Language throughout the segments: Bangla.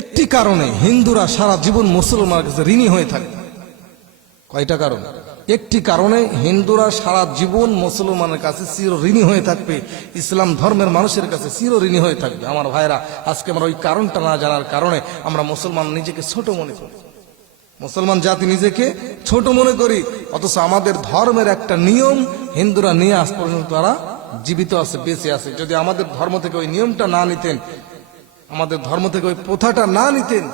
একটি কারণে হিন্দুরা সারা জীবন মুসলমানের কাছে ঋণী হয়ে থাকে। কয়টা কারণ? একটি কারণে হিন্দুরা সারা জীবন মুসলমানের কাছে চির ঋণী হয়ে থাকবে, ইসলাম ধর্মের মানুষের কাছে চির ঋণী হয়ে থাকবে। আমার ভাইরা, আজকে আমরা ওই কারণটা না জানার কারণে আমরা মুসলমান নিজেকে ছোট মনে করি, মুসলমান জাতি নিজেকে ছোট মনে করি। অথচ আমাদের ধর্মের একটা নিয়ম হিন্দুরা নিয়ে আজ পর্যন্ত তারা জীবিত আছে, বেঁচে আছে। যদি আমাদের ধর্ম থেকে ওই নিয়মটা না নিতেন, আমাদের ধর্ম থেকে ওই প্রথাটা না নিতেন,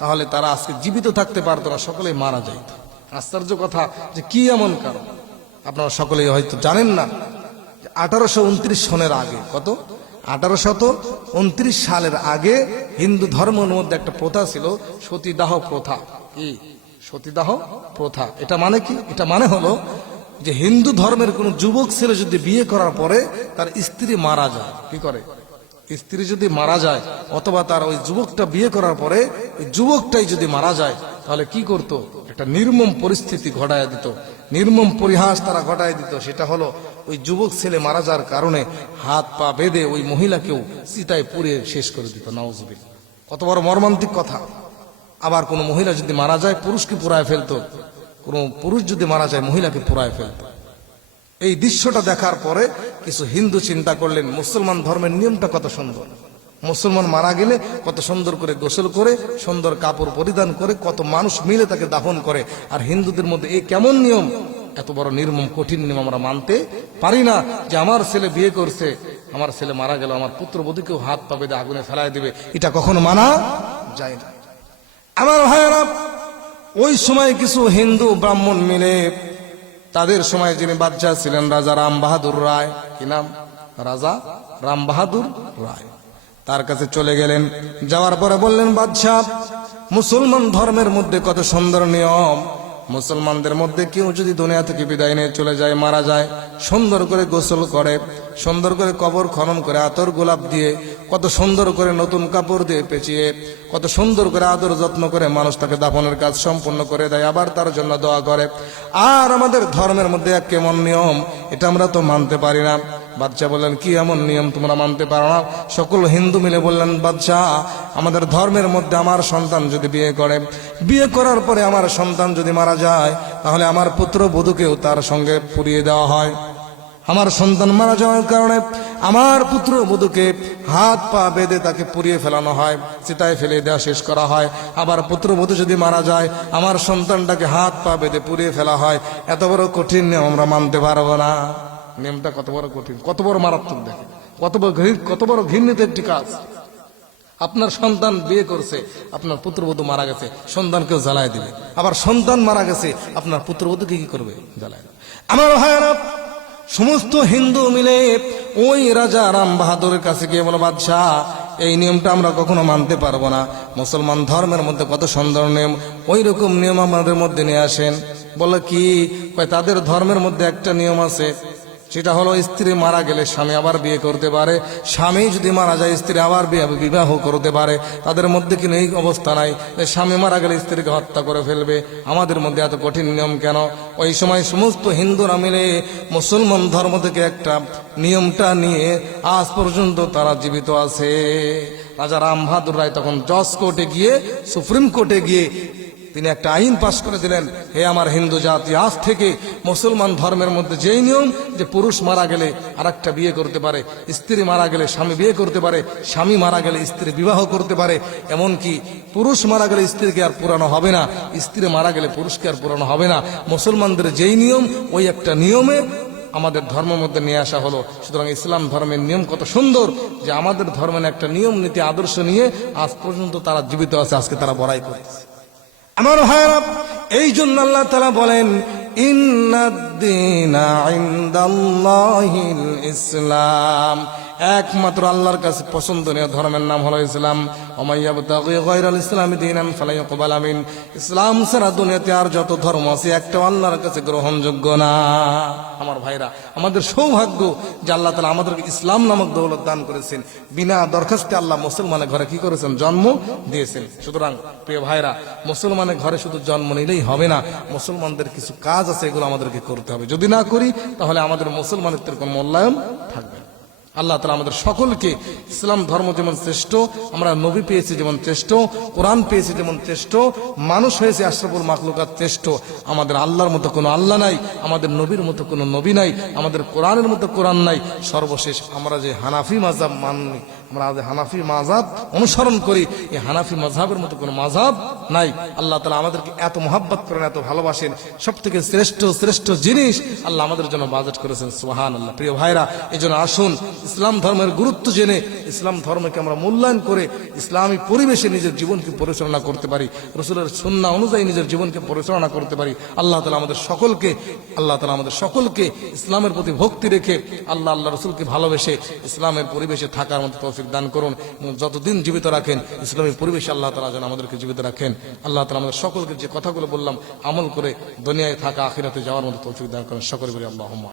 তাহলে তারা আজকে জীবিত থাকতে পারতো না, সকলেই মারা যাইত। আশ্চর্য কথা যে কি এমন কারণ আপনারা সকলেই হয়তো জানেন না। 1829 সনের আগে, কত 1829 সালের আগে হিন্দু ধর্মের মধ্যে একটা প্রথা ছিল, সতীদাহ প্রথা। কি সতীদাহ প্রথা? এটা মানে কি? এটা মানে হলো যে হিন্দু ধর্মের কোন যুবক ছেলে যদি বিয়ে করার পরে তার স্ত্রী মারা যায়, কি করে? স্ত্রী যদি মারা যায় অথবা তার ওই যুবকটা বিয়ে করার পরে ওই যুবকটাই যদি মারা যায়, তাহলে কি করত? একটা নির্মম পরিস্থিতি ঘটায় দিত, নির্মম পরিহাস তারা ঘটায় দিত। সেটা হলো ওই যুবক ছেলে মারা যাওয়ার কারণে হাত পা বেঁধে ওই মহিলাকেও চিতায় পুড়িয়ে শেষ করে দিত। নাউজুবিল্লাহ, কত বড় মর্মান্তিক কথা। আবার কোন মহিলা যদি মারা যায় পুরুষকে পুরায় ফেলতো, কোন পুরুষ যদি মারা যায় মহিলাকে পুরায় ফেলতো। এই দৃশ্যটা দেখার পরে কিছু হিন্দু চিন্তা করলেন, মুসলমান ধর্মের নিয়মটা কত সুন্দর। মুসলমান মারা গেলে কত সুন্দর করে গোসল করে, সুন্দর কাপড় পরিধান করে, কত মানুষ মিলে তাকে দাফন করে। আর হিন্দুদের মধ্যে এই কেমন নিয়ম? এত বড় নির্মম কঠিন নিয়ম আমরা মানতে পারি না। যে আমার ছেলে বিয়ে করছে, আমার ছেলে মারা গেল, আমার পুত্রবধূকেও হাত পা বেঁধে আগুনে ফেলায় দিবে, এটা কখনো মানা যায় না। আমার ভাইয়েরা, ওই সময় কিছু হিন্দু ব্রাহ্মণ মিলে, তাদের সময় যিনি বাদশাহ ছিলেন রাজা রাম বাহাদুর রায়, কি নাম? রাজা রাম বাহাদুর রায়। তার কাছে চলে গেলেন, যাওয়ার পরে বললেন, বাদশাহ, মুসলমান ধর্মের মধ্যে কত সুন্দর নিয়ম। মুসলমানদের মধ্যে কেউ যদি দুনিয়া থেকে বিদায় নিয়ে চলে যায়, মারা যায়, সুন্দর করে গোসল করে, সুন্দর করে কবর খনন করে, আতর গোলাপ দিয়ে, কত সুন্দর করে নতুন কাপড় দিয়ে পেঁচিয়ে, কত সুন্দর করে আদর যত্ন করে মানুষ তাকে দাফনের কাজ সম্পন্ন করে দেয়, আবার তার জন্য দোয়া করে। আর আমাদের ধর্মের মধ্যে এক কেমন নিয়ম, এটা আমরা তো মানতে পারি না। বাদশাহ বললেন, কি এমন নিয়ম তোমরা মানতে পারো না? সকল হিন্দু মিলে বললেন, বাদশাহ, আমাদের ধর্মের মধ্যে আমার সন্তান যদি বিয়ে করে, বিয়ে করার পরে আমার সন্তান যদি মারা যায়, তাহলে আমার পুত্র বধূকেও তার সঙ্গে পুড়িয়ে দেওয়া হয়। আমার সন্তান মারা যাওয়ার কারণে আমার পুত্র বধূকে হাত পা বেঁধে তাকে পুড়িয়ে ফেলানো হয়, চিতায় ফেলে দেওয়া শেষ করা হয়। আবার পুত্র বধূ যদি মারা যায়, আমার সন্তানটাকে হাত পা বেঁধে পুড়িয়ে ফেলা হয়। এত বড় কঠিন নিয়ম আমরা মানতে পারবো না। নিয়মটা কত বড় কঠিন, কত বড় মারাত্মক, দেখেন কত বড় ঘৃণিত একটি কাজ। আপনার সন্তান বিয়ে করছে, আপনার পুত্রবধূ মারা গেছে, সন্তানকেও জ্বালায় দিবে। আবার সন্তান মারা গেছে, আপনার পুত্রবধূকে কি করবে? জ্বালায়। আমার ভাইয়েরা, সমস্ত হিন্দু মিলে ওই রাজা রাম বাহাদুরের কাছে গিয়ে বলো, বাদশাহ, এই নিয়মটা আমরা কখনো মানতে পারবো না। মুসলমান ধর্মের মধ্যে কত সুন্দর নিয়ম, ওই রকম নিয়ম আমাদের মধ্যে নিয়ে আসেন। বলে কি? তাদের ধর্মের মধ্যে একটা নিয়ম আছে, সেটা হলো স্ত্রী মারা গেলে স্বামী আবার বিয়ে করতে পারে, স্বামী যদি মারা যায় স্ত্রী আবার বিবাহ করতে পারে। তাদের মধ্যে কিন্তু এই অবস্থা নাই যে স্বামী মারা গেলে স্ত্রীকে হত্যা করে ফেলবে। আমাদের মধ্যে এত কঠিন নিয়ম কেন? ওই সময় সমস্ত হিন্দুরা মিলে মুসলমান ধর্ম থেকে একটা নিয়মটা নিয়ে আজ পর্যন্ত তারা জীবিত আছে। রাজা রাম বাহাদুর রায় তখন জজ কোর্টে গিয়ে, সুপ্রিম কোর্টে গিয়ে তিনি একটা আইন পাশ করে দিলেন, হে আমার হিন্দু জাতি, আজ থেকে মুসলমান ধর্মের মধ্যে যেই নিয়ম যে পুরুষ মারা গেলে আরেকটা বিয়ে করতে পারে, স্ত্রী মারা গেলে স্বামী বিয়ে করতে পারে, স্বামী মারা গেলে স্ত্রী বিবাহ করতে পারে, এমনকি পুরুষ মারা গেলে স্ত্রীকে আর পুরানো হবে না, স্ত্রী মারা গেলে পুরুষকে আর পুরানো হবে না। মুসলমানদের যেই নিয়ম, ওই একটা নিয়মে আমাদের ধর্মের মধ্যে নিয়ে আসা হলো। সুতরাং ইসলাম ধর্মের নিয়ম কত সুন্দর যে আমাদের ধর্মের একটা নিয়ম নীতি আদর্শ নিয়ে আজ পর্যন্ত তারা জীবিত আছে, আজকে তারা বড়াই করতেছে। আমার ভাইরা, এই জন্য আল্লাহ তাআলা বলেন, ইন্নাদ-দীনা ইনদাল্লাহিল ইসলাম, একমাত্র আল্লাহর কাছে পছন্দনীয় ধর্মের নাম হলো ইসলাম। ওয়া ইয়াবতাগি গায়রাল ইসলামি দীনান ফালা ইউকবালা মিন, ইসলাম ছাড়া দুনিয়াতে আর যত ধর্ম আছে একটাও আল্লাহর কাছে গ্রহণযোগ্য না। আমার ভাইরা, আমাদের সৌভাগ্য যে আল্লাহ তাআলা আমাদেরকে ইসলাম নামক দৌলত দান করেছেন। বিনা দরখাস্তে আল্লাহ মুসলমানের ঘরে কি করেছেন? জন্ম দিয়েছেন। সুতরাং প্রিয় ভাইরা, মুসলমানের ঘরে শুধু জন্ম নিলেই হবে না, মুসলমানদের কিছু কাজ আছে, এগুলো আমাদেরকে করতে হবে। যদি না করি তাহলে আমাদের মুসলমানের কোনো মূল্যায়ন থাকবে না। আল্লাহ তাআলা আমাদের সকলকে ইসলাম ধর্ম যেমন শ্রেষ্ঠ, আমরা নবী পেয়েছি যেমন শ্রেষ্ঠ, কোরআন পেয়েছি যেমন শ্রেষ্ঠ, মানুষ হয়েছে আশরাফুল মাখলুকাত শ্রেষ্ঠ। আমাদের আল্লাহর মতো কোনো আল্লাহ নাই, আমাদের নবীর মতো কোনো নবী নাই, আমাদের কোরআনের মতো কোরআন নাই। সর্বশেষ আমরা যে হানাফি মাযহাব মানি, আমরা যে হানাফি মাযহাব অনুসরণ করি, এই হানাফি মাযহাবের মতো কোনো মাযহাব নাই। আল্লাহ তাআলা আমাদেরকে এত মহব্বত করেন, এত ভালোবাসেন। সবথেকে শ্রেষ্ঠ শ্রেষ্ঠ জিনিস আল্লাহ আমাদের জন্য বাজেট করেছেন। সুবহানাল্লাহ। প্রিয় ভাইরা, এজন্য আসুন ইসলাম ধর্মের গুরুত্ব জেনে ইসলাম ধর্মকে আমরা মূল্যায়ন করে ইসলামী পরিবেশে নিজের জীবনকে পরিচালনা করতে পারি, রাসূলের সুন্নাহ অনুযায়ী নিজের জীবনকে পরিচালনা করতে পারি। আল্লাহ তাআলা আমাদের সকলকে ইসলামের প্রতি ভক্তি রেখে আল্লাহ রাসূলকে ভালোবেসে ইসলামের পরিবেশে থাকার মতো তৌফিক দান করুন। যতদিন জীবিত রাখেন ইসলামী পরিবেশে আল্লাহ তাআলা যেন আমাদেরকে জীবিত রাখেন। আল্লাহ তাআলা আমাদের সকলকে যে কথাগুলো বললাম আমল করে দুনিয়ায় থাকা আখিরাতে যাওয়ার মতো তৌফিক দান করেন। সকলে বলি আল্লাহুম্মা।